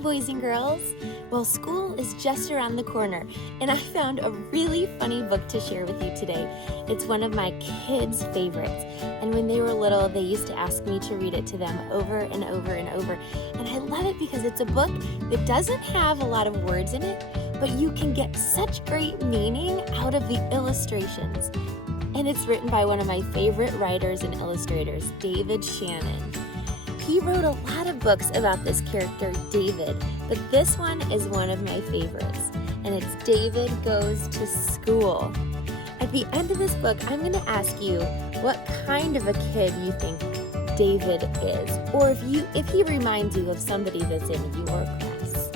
boys and girls. Well, school is just around the corner, and I found a really funny book to share with you today. It's one of my kids' favorites, and when they were little, they used to ask me to read it to them over and over and over, and I love it because it's a book that doesn't have a lot of words in it, but you can get such great meaning out of the illustrations. And it's written by one of my favorite writers and illustrators, David Shannon. He wrote a lot of books about this character, David, but this one is one of my favorites, and it's David Goes to School. At the end of this book, I'm going to ask you what kind of a kid you think David is, or if he reminds you of somebody that's in your class.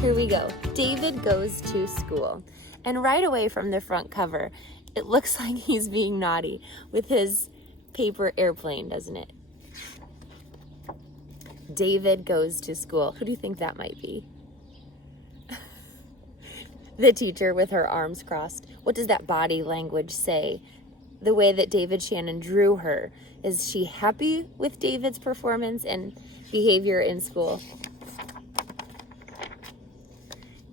Here we go. David Goes to School. And right away from the front cover, it looks like he's being naughty with his paper airplane, doesn't it? David goes to school. Who do you think that might be? The teacher with her arms crossed. What does that body language say? The way that David Shannon drew her. Is she happy with David's performance and behavior in school?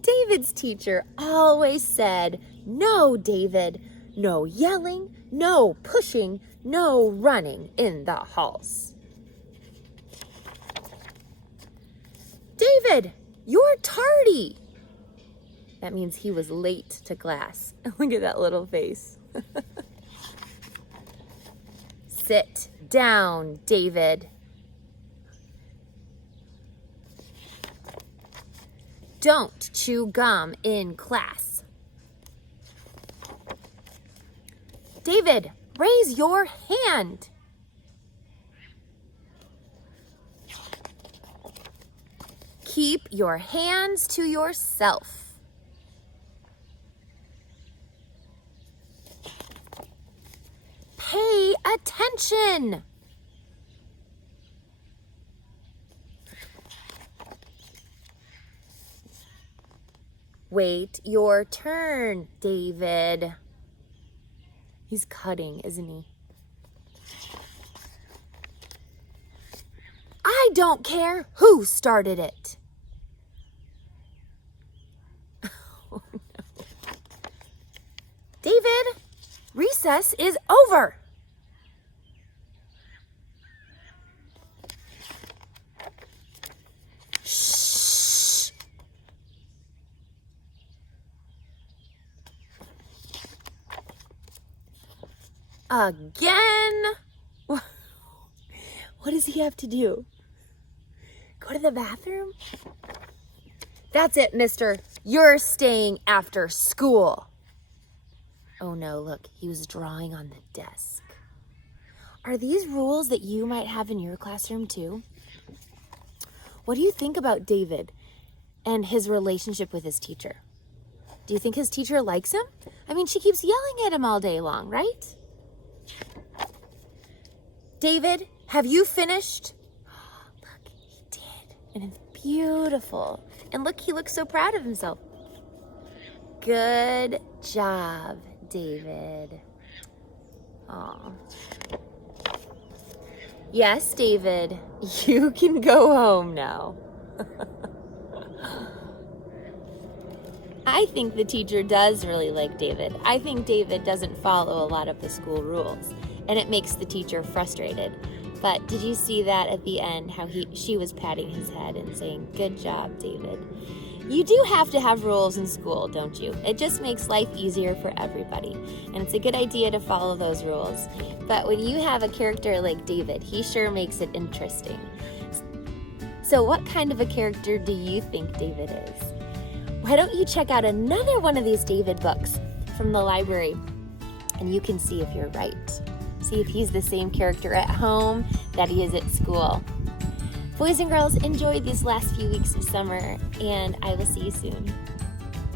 David's teacher always said, "No, David, no yelling, no pushing, no running in the halls." David, you're tardy. That means he was late to class. Look at that little face. Sit down, David. Don't chew gum in class. David, raise your hand. Keep your hands to yourself. Pay attention. Wait your turn, David. He's cutting, isn't he? I don't care who started it. Oh, no. David, recess is over. Shh. Again? What does he have to do? Go to the bathroom? That's it, mister. You're staying after school. Oh no, look, he was drawing on the desk. Are these rules that you might have in your classroom too? What do you think about David and his relationship with his teacher? Do you think his teacher likes him? I mean, she keeps yelling at him all day long, right? David, have you finished? Look, he did, and it's beautiful. And look, he looks so proud of himself. Good job, David. Aw. Yes, David, you can go home now. I think the teacher does really like David. I think David doesn't follow a lot of the school rules, and it makes the teacher frustrated. But did you see that at the end, how she was patting his head and saying, "Good job, David." You do have to have rules in school, don't you? It just makes life easier for everybody. And it's a good idea to follow those rules. But when you have a character like David, he sure makes it interesting. So what kind of a character do you think David is? Why don't you check out another one of these David books from the library, and you can see if you're right. See if he's the same character at home that he is at school. Boys and girls, enjoy these last few weeks of summer, and I will see you soon.